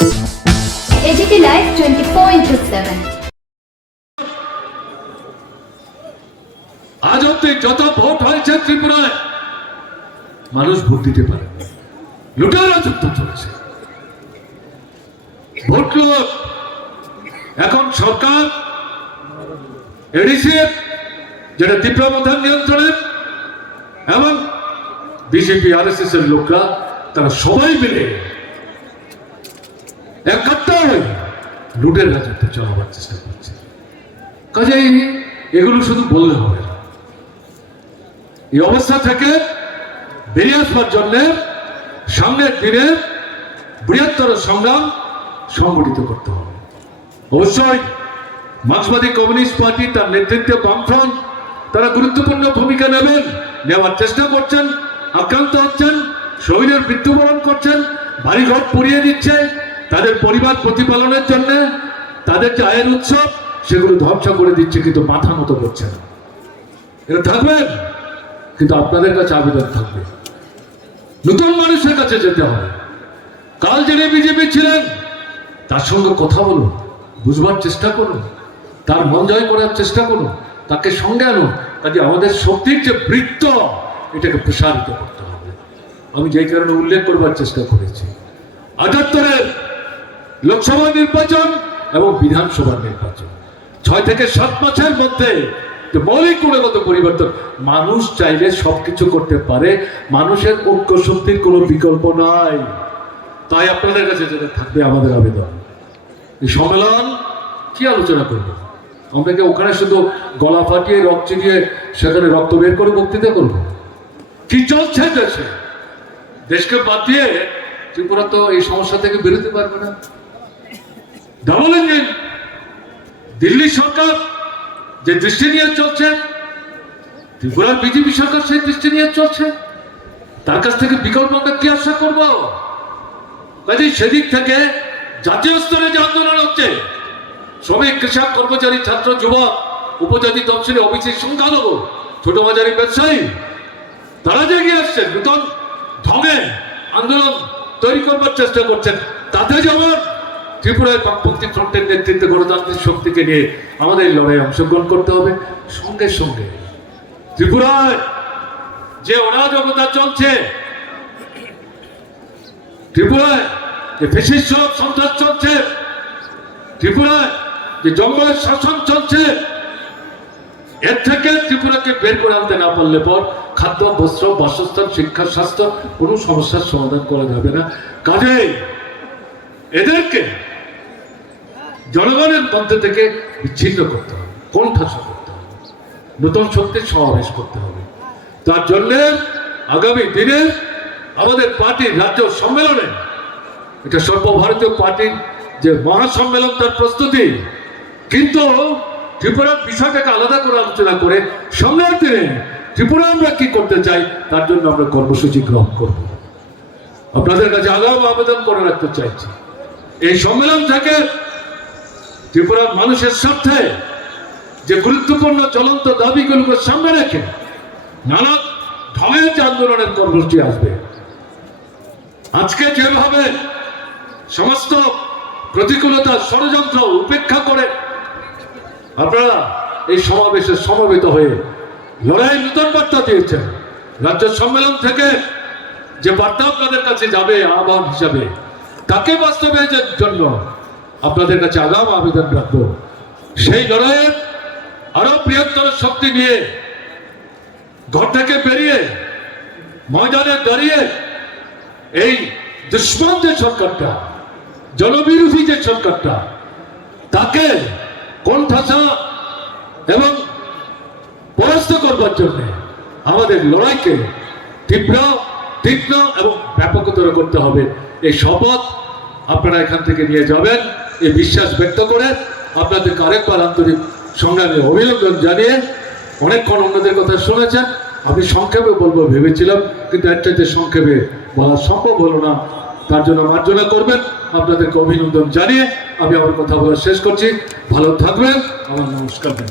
AGT Live 24 into 7. আজ অব্দি যত ভোট হয়েছে ত্রিপুরায়, মানুষ ভোট দিতে পারে লুটের চলেছে ভোট লুট এখন সরকার এডিসি যেটা তীব্র প্রধান নিয়ন্ত্রণে, এবং বিজেপি আর এস এর লোকরা, তারা সবাই মিলে একাত্তা লুটের রাজত্ব চালাবার চেষ্টা করছে। কাজেই এগুলো শুধু বললে হবে এই অবস্থা থেকে বেরিয়ে আসবার সামনের দিনে বৃহত্তর সংগ্রাম সংগঠিত করতে হবে। অবশ্যই মার্ক্সবাদী কমিউনিস্ট পার্টি তার নেতৃত্বে বামফ্রন্ট তারা গুরুত্বপূর্ণ ভূমিকা নেবেন, নেওয়ার চেষ্টা করছেন, আক্রান্ত হচ্ছেন, শহীদের মৃত্যুবরণ করছেন, বাড়িঘর পুড়িয়ে দিচ্ছে তাদের পরিবার প্রতিপালনের জন্য, তাদের যে আয়ের উৎসব, সেগুলো ধ্বংস করে দিচ্ছে, কিন্তু মাথা মতো করছে না। এটা থাকবেন কিন্তু আপনাদের কাছে আবেদন থাকবে। নতুন মানুষের কাছে যেতে হবে। কাল যিনি বিজেপি ছিলেন, তার সঙ্গে কথা বলুন, বুঝবার চেষ্টা করুন, তার মন জয় করার চেষ্টা করুন, তাকে সঙ্গে আনুন কাজে আমাদের শক্তির যে বৃত্ত, এটাকে প্রসারিত করতে হবে। আমি যেই কারণে উল্লেখ করবার চেষ্টা করেছি। আটাত্তরের লোকসভা নির্বাচন এবং বিধানসভা নির্বাচন। ছয় থেকে সাত মাসের মধ্যে মৌলিক গুণগত পরিবর্তন, মানুষ চাইলে সবকিছু করতে পারে, মানুষের ঐক্য শক্তির কোনো বিকল্প নাই। তাই আপনাদের কাছে যেটা থাকবে আমাদের আবেদন। এই সম্মেলন কি আলোচনা করব? আমরা কি ওখানে শুধু গলা ফাটিয়ে রক্ত চিরিয়ে সেখানে রক্ত বের করে বক্তৃতা করব? কি চলছে দেশে? দেশকে বাদ দিয়ে ত্রিপুরা তো এই সমস্যা থেকে বেরোতে পারবে না। ডাবল ইঞ্জিন দিল্লি সরকার যে দৃষ্টি নিয়ে চলছে, ত্রিপুরার বিজেপি সরকার সেই দৃষ্টি নিয়ে চলছে, তার কাছ থেকে বিকল্প আমরা কি আশা করব। কাজে সেদিক থেকে জাতীয় স্তরে যে আন্দোলন হচ্ছে, শ্রমিক, কৃষক, কর্মচারী, ছাত্র, যুবক, উপজাতি তফসিলি অফিসের সংখ্যালঘু ছোট বাজারি ব্যবসায়ী, তারা যে এগিয়ে আসছেন, নূতন ঢঙে আন্দোলন তৈরি করবার চেষ্টা করছেন, তাতে যেমন ত্রিপুরায় বামপন্থী ফ্রন্টের নেতৃত্বে গণতান্ত্রিক শক্তিকে নিয়ে আমাদের লড়াই অংশগ্রহণ করতে হবে। সঙ্গে সঙ্গে ত্রিপুরায় যে অরাজকতা চলছে, ত্রিপুরায় যে ফেসিস্ট সন্ত্রাস চলছে, ত্রিপুরায় যে জঙ্গলের শাসন চলছে, এর থেকে ত্রিপুরাকে বের করে আনতে না পারলে পর খাদ্য, বস্ত্র, বাসস্থান, শিক্ষা, স্বাস্থ্য কোনো সমস্যার সমাধান করা যাবে না। কাজেই এদেরকে জনগণের মধ্যে থেকে বিচ্ছিন্ন করতে হবে, কোণঠাসা করতে হবে, নতুন শক্তির সমাবেশ করতে হবে। তার জন্য আগামী দিনে আমাদের পার্টির রাজ্য সম্মেলনে, এটা সর্বভারতীয় পার্টির যে মহাসম্মেলন তার প্রস্তুতি, কিন্তু ত্রিপুরার বিষয়টাকে আলাদা করে আলোচনা করে সামনের দিনে ত্রিপুরা আমরা কি করতে চাই, তার জন্য আমরা কর্মসূচি গ্রহণ করব। আপনাদের কাছে আগাম আবেদন করে রাখতে চাইছি। এই সম্মেলন থেকে ত্রিপুরার মানুষের স্বার্থে যে গুরুত্বপূর্ণ জ্বলন্ত দাবিগুলোকে সামনে রেখে নানা ঢঙের যে আন্দোলনের কর্মসূচি আসবে, আজকে যেভাবে সমস্ত প্রতিকূলতা ষড়যন্ত্র উপেক্ষা করে আপনারা এই সমাবেশে সমবেত হয়ে লড়াই নূতন বার্তা দিয়েছেন। রাজ্য সম্মেলন থেকে যে বার্তা আপনাদের কাছে যাবে, আহ্বান হিসাবে, তাকে বাস্তবায়নের জন্য আপনাদের কাছে আগাম আবেদন রাখব। সেই লড়াইয়ের আরও বৃহত্তর শক্তি নিয়ে ঘর থেকে বেরিয়ে, ময়দানে দাঁড়িয়ে এই দুশ্মন যে সরকারটা, জনবিরোধী যে সরকারটা, তাকে কোণঠাসা এবং পরাস্ত করবার জন্য আমাদের লড়াইকে তীব্র, তীক্ষ্ণ এবং ব্যাপকতর করতে হবে। এই শপথ আপনারা এখান থেকে নিয়ে যাবেন। এই বিশ্বাস ব্যক্ত করে আপনাদেরকে আরেকবার আন্তরিক সংগ্রামে অভিনন্দন জানিয়ে অনেকক্ষণ অন্যদের কথা শুনেছেন। আমি সংক্ষেপে বলব, ভেবেছিলাম, কিন্তু এর চাইতে সংক্ষেপে বলা সম্ভব হলো না। তার জন্য মার্জনা করবেন। আপনাদেরকে অভিনন্দন জানিয়ে আমি আমার কথা বলা শেষ করছি। ভালো থাকবেন। আমার নমস্কার।